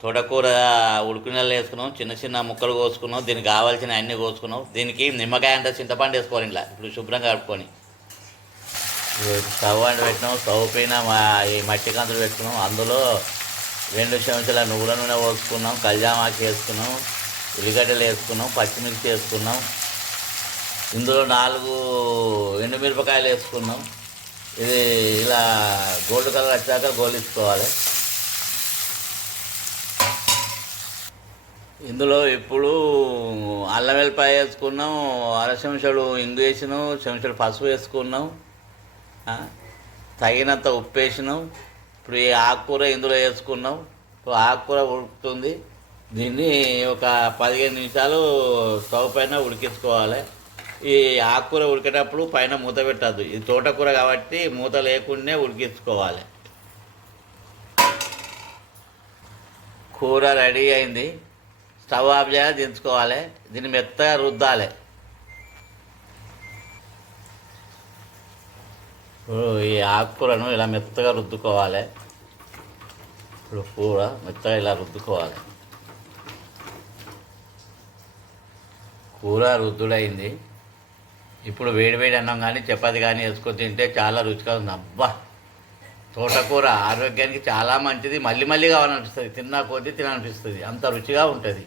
తోటకూర ఉడికినలు వేసుకున్నాం చిన్న చిన్న ముక్కలు కోసుకున్నాం దీనికి కావాల్సిన అన్నీ కోసుకున్నాం. దీనికి నిమ్మకాయ అంటే చింతపండు వేసుకోవాలి ఇలా ఇప్పుడు శుభ్రంగా కడుక్కొని. స్టవ్ అంటు పెట్టినాం స్టవ్ పైన మా ఈ మట్టి కంతులు పెట్టుకున్నాం. అందులో రెండు చెంచాల నువ్వుల నూనె పోసుకున్నాం కల్జామాకి వేసుకున్నాం ఉల్లిగడ్డలు వేసుకున్నాం పచ్చిమిర్చి వేసుకున్నాం. ఇందులో నాలుగు ఎండుమిరపకాయలు వేసుకున్నాం. ఇది ఇలా గోల్డ్ కలర్ వచ్చాక గోలించుకోవాలి. ఇందులో ఇప్పుడు అల్లం వెల్లిపాయ వేసుకున్నాం అర చెంచాడు ఇంగు వేసినాం చెంచాడు పసుపు వేసుకున్నాం తగినంత ఉప్పు వేసినాం. ఇప్పుడు ఈ ఆకుకూర ఇందులో వేసుకున్నాం. ఇప్పుడు ఆకుకూర ఉడుకుతుంది. దీన్ని ఒక పదిహేను నిమిషాలు స్టవ్ పైన ఉడికించుకోవాలి. ఈ ఆకుకూర ఉడికేటప్పుడు పైన మూత పెట్టద్దు. ఇది తోటకూర కాబట్టి మూత లేకుండానే ఉడికించుకోవాలి. కూర రెడీ అయింది. స్టవ్ ఆఫ్ చేయాలి దించుకోవాలి దీన్ని మెత్తగా రుద్దాలి. ఇప్పుడు ఈ ఆకుకూరను ఇలా మెత్తగా రుద్దుకోవాలి. ఇప్పుడు కూర మెత్తగా ఇలా రుద్దుకోవాలి. కూర రుద్దుడైంది. ఇప్పుడు వేడి వేడి అన్నం కానీ చపాతి కానీ వేసుకొని తింటే చాలా రుచిగా ఉంది. అబ్బా! తోటకూర ఆరోగ్యానికి చాలా మంచిది. మళ్ళీ మళ్ళీ కావాలనిపిస్తుంది. తిన్నా కొద్దీ తినాలనిపిస్తుంది. అంత రుచిగా ఉంటుంది.